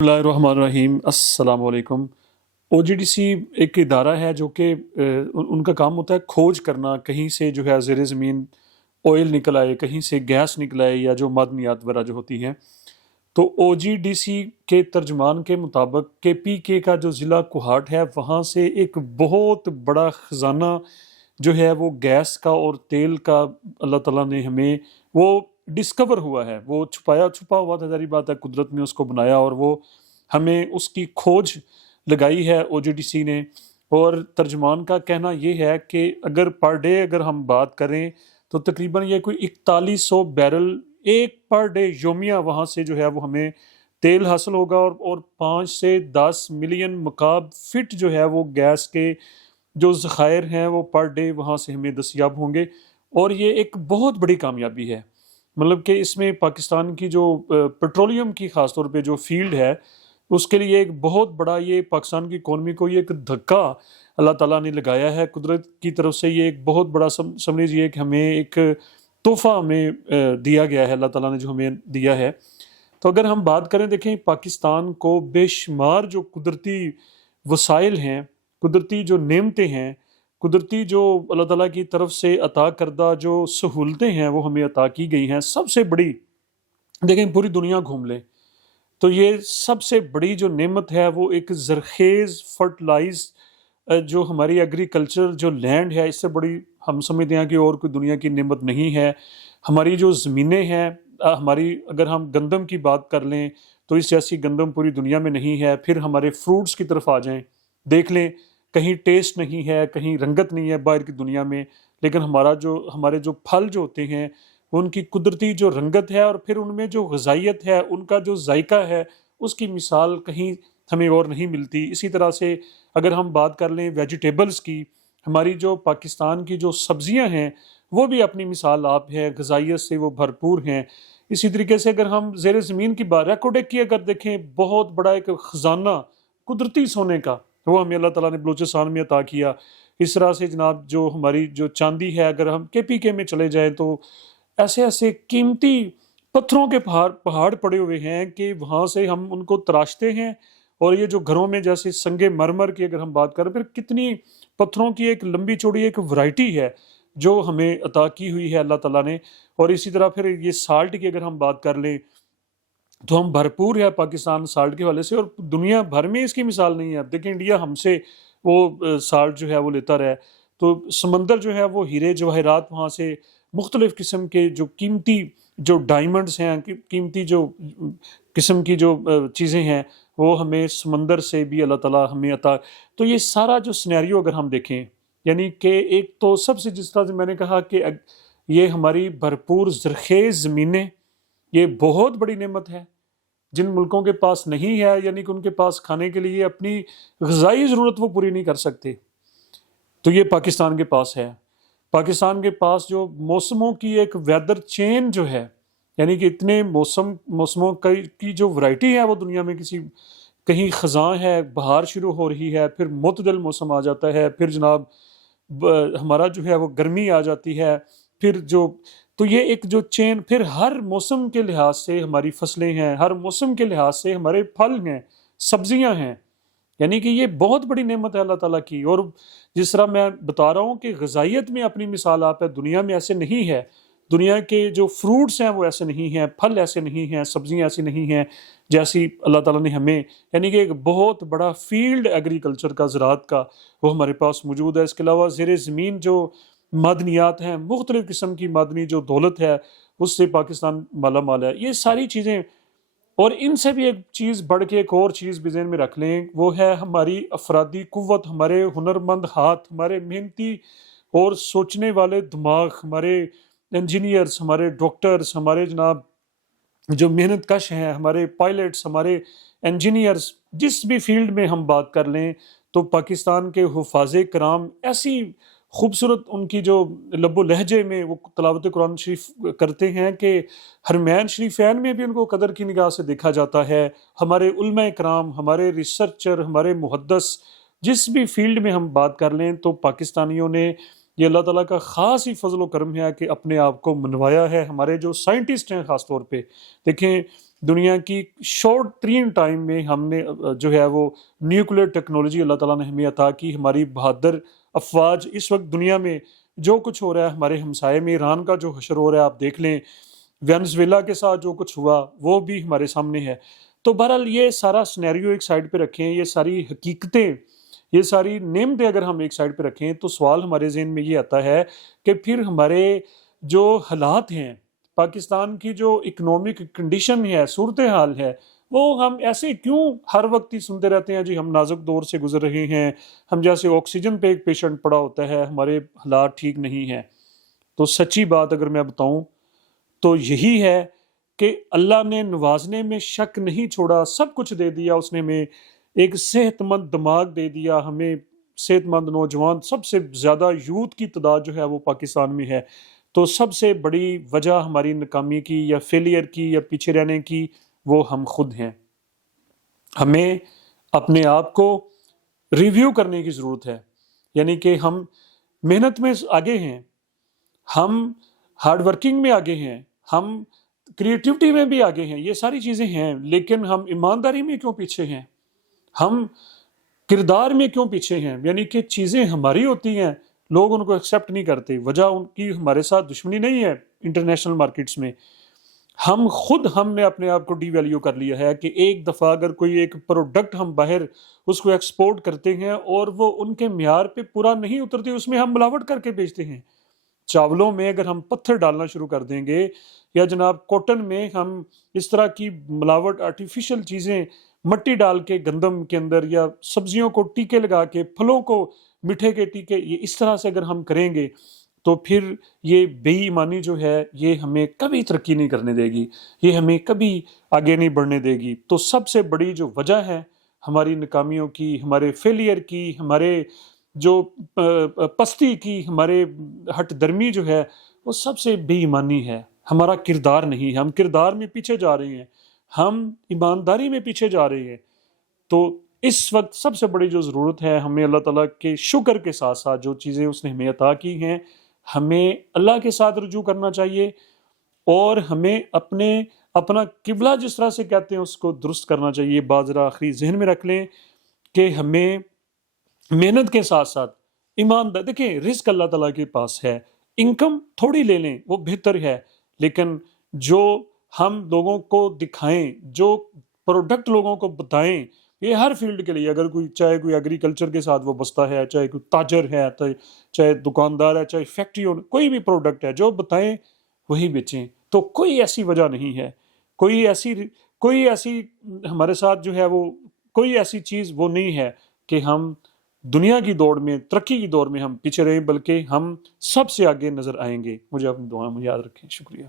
بسم اللہ الرحمن الرحیم، السلام علیکم۔ او جی ڈی سی ایک ادارہ ہے جو کہ ان کا کام ہوتا ہے کھوج کرنا، کہیں سے جو ہے زیر زمین آئل نکل آئے، کہیں سے گیس نکل آئے، یا جو معدنیات وغیرہ جو ہوتی ہیں۔ تو او جی ڈی سی کے ترجمان کے مطابق کے پی کے کا جو ضلع کوہاٹ ہے، وہاں سے ایک بہت بڑا خزانہ جو ہے وہ گیس کا اور تیل کا اللہ تعالیٰ نے ہمیں وہ ڈسکور ہوا ہے۔ وہ چھپا ہوا تھا، ظاہری بات ہے، قدرت نے اس کو بنایا اور وہ ہمیں اس کی کھوج لگائی ہے او جی ڈی سی نے۔ اور ترجمان کا کہنا یہ ہے کہ اگر پر ڈے اگر ہم بات کریں تو تقریباً یہ کوئی 4100 بیرل ایک پر ڈے یومیہ وہاں سے جو ہے وہ ہمیں تیل حاصل ہوگا، اور 5 سے 10 ملین مکعب فٹ جو ہے وہ گیس کے جو ذخائر ہیں وہ پر ڈے وہاں سے ہمیں دستیاب ہوں گے۔ اور یہ ایک بہت بڑی کامیابی ہے، مطلب کہ اس میں پاکستان کی جو پیٹرولیم کی خاص طور پہ جو فیلڈ ہے، اس کے لیے ایک بہت بڑا، یہ پاکستان کی اکانومی کو یہ ایک دھکا اللہ تعالیٰ نے لگایا ہے قدرت کی طرف سے۔ یہ ایک بہت بڑا سمجھ لیجیے کہ ہمیں ایک تحفہ ہمیں دیا گیا ہے، اللہ تعالیٰ نے جو ہمیں دیا ہے۔ تو اگر ہم بات کریں، دیکھیں پاکستان کو بے شمار جو قدرتی وسائل ہیں، قدرتی جو نعمتیں ہیں، قدرتی جو اللہ تعالیٰ کی طرف سے عطا کردہ جو سہولتیں ہیں وہ ہمیں عطا کی گئی ہیں۔ سب سے بڑی، دیکھیں پوری دنیا گھوم لیں تو یہ سب سے بڑی جو نعمت ہے وہ ایک زرخیز فرٹلائز جو ہماری ایگریکلچر جو لینڈ ہے، اس سے بڑی ہم سمجھتے ہیں کہ اور کوئی دنیا کی نعمت نہیں ہے۔ ہماری جو زمینیں ہیں، ہماری اگر ہم گندم کی بات کر لیں تو اس جیسی گندم پوری دنیا میں نہیں ہے۔ پھر ہمارے فروٹس کی طرف آ جائیں، دیکھ لیں کہیں ٹیسٹ نہیں ہے، کہیں رنگت نہیں ہے باہر کی دنیا میں، لیکن ہمارے جو پھل جو ہوتے ہیں ان کی قدرتی جو رنگت ہے، اور پھر ان میں جو غذائیت ہے، ان کا جو ذائقہ ہے، اس کی مثال کہیں ہمیں اور نہیں ملتی۔ اسی طرح سے اگر ہم بات کر لیں ویجیٹیبلز کی، ہماری جو پاکستان کی جو سبزیاں ہیں وہ بھی اپنی مثال آپ ہے، غذائیت سے وہ بھرپور ہیں۔ اسی طریقے سے اگر ہم زیر زمین کی بات، ریکوڈیک کی اگر دیکھیں، بہت بڑا ایک خزانہ قدرتی سونے کا وہ ہمیں اللہ تعالیٰ نے بلوچستان میں عطا کیا۔ اس طرح سے جناب جو ہماری جو چاندی ہے، اگر ہم کے پی کے میں چلے جائیں تو ایسے ایسے قیمتی پتھروں کے پہاڑ پڑے ہوئے ہیں کہ وہاں سے ہم ان کو تراشتے ہیں، اور یہ جو گھروں میں جیسے سنگ مرمر کی اگر ہم بات کریں، پھر کتنی پتھروں کی ایک لمبی چوڑی ایک ورائٹی ہے جو ہمیں عطا کی ہوئی ہے اللہ تعالیٰ نے۔ اور اسی طرح پھر یہ سالٹ کی اگر ہم بات کر لیں تو ہم بھرپور ہے پاکستان سالٹ کے حوالے سے، اور دنیا بھر میں اس کی مثال نہیں ہے۔ اب دیکھیں انڈیا ہم سے وہ سالٹ جو ہے وہ لیتا رہا ہے، تو سمندر جو ہے وہ ہیرے جواہرات وہاں سے مختلف قسم کے جو قیمتی جو ڈائمنڈز ہیں، قیمتی جو قسم کی جو چیزیں ہیں، وہ ہمیں سمندر سے بھی اللہ تعالیٰ ہمیں عطا۔ تو یہ سارا جو سینیریو اگر ہم دیکھیں، یعنی کہ ایک تو سب سے، جس طرح سے میں نے کہا کہ یہ ہماری بھرپور زرخیز زمینیں، یہ بہت بڑی نعمت ہے۔ جن ملکوں کے پاس نہیں ہے، یعنی کہ ان کے پاس کھانے کے لیے اپنی غذائی ضرورت وہ پوری نہیں کر سکتے، تو یہ پاکستان کے پاس ہے۔ پاکستان کے پاس جو موسموں کی ایک ویدر چین جو ہے، یعنی کہ اتنے موسموں کی جو ورائٹی ہے وہ دنیا میں کہیں خزاں ہے، بہار شروع ہو رہی ہے، پھر معتدل موسم آ جاتا ہے، پھر جناب ہمارا جو ہے وہ گرمی آ جاتی ہے، پھر تو یہ ایک جو چین، پھر ہر موسم کے لحاظ سے ہماری فصلیں ہیں، ہر موسم کے لحاظ سے ہمارے پھل ہیں، سبزیاں ہیں، یعنی کہ یہ بہت بڑی نعمت ہے اللہ تعالیٰ کی۔ اور جس طرح میں بتا رہا ہوں کہ غذائیت میں اپنی مثال آپ ہے، دنیا میں ایسے نہیں ہے، دنیا کے جو فروٹس ہیں وہ ایسے نہیں ہیں، پھل ایسے نہیں ہیں، سبزیاں ایسی نہیں ہیں جیسی اللہ تعالیٰ نے ہمیں، یعنی کہ ایک بہت بڑا فیلڈ ایگریکلچر کا، زراعت کا، وہ ہمارے پاس موجود ہے۔ اس کے علاوہ زیر زمین جو معدنیات ہیں، مختلف قسم کی معدنی جو دولت ہے، اس سے پاکستان مالا مال ہے۔ یہ ساری چیزیں، اور ان سے بھی ایک چیز بڑھ کے ایک اور چیز بھی ذہن میں رکھ لیں، وہ ہے ہماری افرادی قوت، ہمارے ہنرمند ہاتھ، ہمارے محنتی اور سوچنے والے دماغ، ہمارے انجینئرز، ہمارے ڈاکٹرز، ہمارے جناب جو محنت کش ہیں، ہمارے پائلٹس، ہمارے انجینئرز، جس بھی فیلڈ میں ہم بات کر لیں، تو پاکستان کے حفاظ کرام ایسی خوبصورت ان کی جو لب و لہجے میں وہ تلاوت قرآن شریف کرتے ہیں کہ حرمین شریفین میں بھی ان کو قدر کی نگاہ سے دیکھا جاتا ہے۔ ہمارے علماء کرام، ہمارے ریسرچر، ہمارے محدث، جس بھی فیلڈ میں ہم بات کر لیں، تو پاکستانیوں نے یہ اللہ تعالیٰ کا خاص ہی فضل و کرم ہے کہ اپنے آپ کو منوایا ہے۔ ہمارے جو سائنٹسٹ ہیں خاص طور پہ دیکھیں، دنیا کی شارٹ ترین ٹائم میں ہم نے جو ہے وہ نیوکلیر ٹیکنالوجی اللہ تعالیٰ نے ہمیں عطا کی. ہماری بہادر افواج اس وقت دنیا میں جو کچھ ہو رہا ہے، ہمارے ہمسائے میں ایران کا جو حشر ہو رہا ہے آپ دیکھ لیں، وینزویلا کے ساتھ جو کچھ ہوا وہ بھی ہمارے سامنے ہے. تو بہرحال یہ سارا سنیریو ایک سائڈ پہ رکھیں، یہ ساری حقیقتیں، یہ ساری نعمتیں اگر ہم ایک سائڈ پہ رکھیں، تو سوال ہمارے ذہن میں یہ آتا ہے کہ پھر ہمارے جو حالات ہیں، پاکستان کی جو اکنامک کنڈیشن ہے، صورتحال ہے، وہ ہم ایسے کیوں ہر وقت ہی سنتے رہتے ہیں جی ہم نازک دور سے گزر رہے ہیں، ہم جیسے آکسیجن پہ ایک پیشنٹ پڑا ہوتا ہے، ہمارے حالات ٹھیک نہیں ہیں. تو سچی بات اگر میں بتاؤں تو یہی ہے کہ اللہ نے نوازنے میں شک نہیں چھوڑا، سب کچھ دے دیا اس نے. ہمیں ایک صحت مند دماغ دے دیا، ہمیں صحت مند نوجوان، سب سے زیادہ یوتھ کی تعداد جو ہے وہ پاکستان میں ہے. تو سب سے بڑی وجہ ہماری ناکامی کی یا فیلئر کی یا پیچھے رہنے کی وہ ہم خود ہیں. ہمیں اپنے آپ کو ریویو کرنے کی ضرورت ہے، یعنی کہ ہم محنت میں آگے ہیں، ہم ہارڈ ورکنگ میں آگے ہیں، ہم کریٹیوٹی میں بھی آگے ہیں، یہ ساری چیزیں ہیں، لیکن ہم ایمانداری میں کیوں پیچھے ہیں؟ ہم کردار میں کیوں پیچھے ہیں؟ یعنی کہ چیزیں ہماری ہوتی ہیں، لوگ ان کو ایکسیپٹ نہیں کرتے. وجہ ان کی ہمارے ساتھ دشمنی نہیں ہے انٹرنیشنل مارکیٹس میں، ہم نے اپنے آپ کو ڈی ویلیو کر لیا ہے کہ ایک دفعہ اگر کوئی ایک پروڈکٹ ہم باہر اس کو ایکسپورٹ کرتے ہیں اور وہ ان کے معیار پہ پورا نہیں اترتے، اس میں ہم ملاوٹ کر کے بیچتے ہیں. چاولوں میں اگر ہم پتھر ڈالنا شروع کر دیں گے، یا جناب کاٹن میں ہم اس طرح کی ملاوٹ آرٹیفیشل چیزیں مٹی ڈال کے گندم کے اندر، یا سبزیوں کو ٹیکے لگا کے، پھلوں کو میٹھے کے ٹیکے، یہ اس طرح سے اگر ہم کریں گے تو پھر یہ بے ایمانی جو ہے یہ ہمیں کبھی ترقی نہیں کرنے دے گی، یہ ہمیں کبھی آگے نہیں بڑھنے دے گی. تو سب سے بڑی جو وجہ ہے ہماری ناکامیوں کی، ہمارے فیلئر کی، ہمارے جو پستی کی، ہمارے ہٹ درمی جو ہے، وہ سب سے بے ایمانی ہے. ہمارا کردار نہیں ہے، ہم کردار میں پیچھے جا رہے ہیں، ہم ایمانداری میں پیچھے جا رہے ہیں. تو اس وقت سب سے بڑی جو ضرورت ہے، ہمیں اللہ تعالیٰ کے شکر کے ساتھ ساتھ جو چیزیں اس نے ہمیں عطا کی ہیں، ہمیں اللہ کے ساتھ رجوع کرنا چاہیے، اور ہمیں اپنا قبلہ جس طرح سے کہتے ہیں اس کو درست کرنا چاہیے. بات ذرا آخری ذہن میں رکھ لیں کہ ہمیں محنت کے ساتھ ساتھ ایماندار، دیکھیں رزق اللہ تعالیٰ کے پاس ہے، انکم تھوڑی لے لیں وہ بہتر ہے، لیکن جو ہم لوگوں کو دکھائیں، جو پروڈکٹ لوگوں کو بتائیں، یہ ہر فیلڈ کے لیے، اگر چاہے کوئی ایگریکلچر کے ساتھ وہ بستہ ہے، چاہے کوئی تاجر ہے، چاہے دکاندار ہے، چاہے فیکٹری ہو، کوئی بھی پروڈکٹ ہے جو بتائیں وہی بیچیں. تو کوئی ایسی وجہ نہیں ہے، کوئی ایسی ہمارے ساتھ جو ہے وہ کوئی ایسی چیز وہ نہیں ہے کہ ہم دنیا کی دوڑ میں، ترقی کی دوڑ میں ہم پیچھے رہیں، بلکہ ہم سب سے آگے نظر آئیں گے. مجھے اپنی دعا میں یاد رکھیں. شکریہ.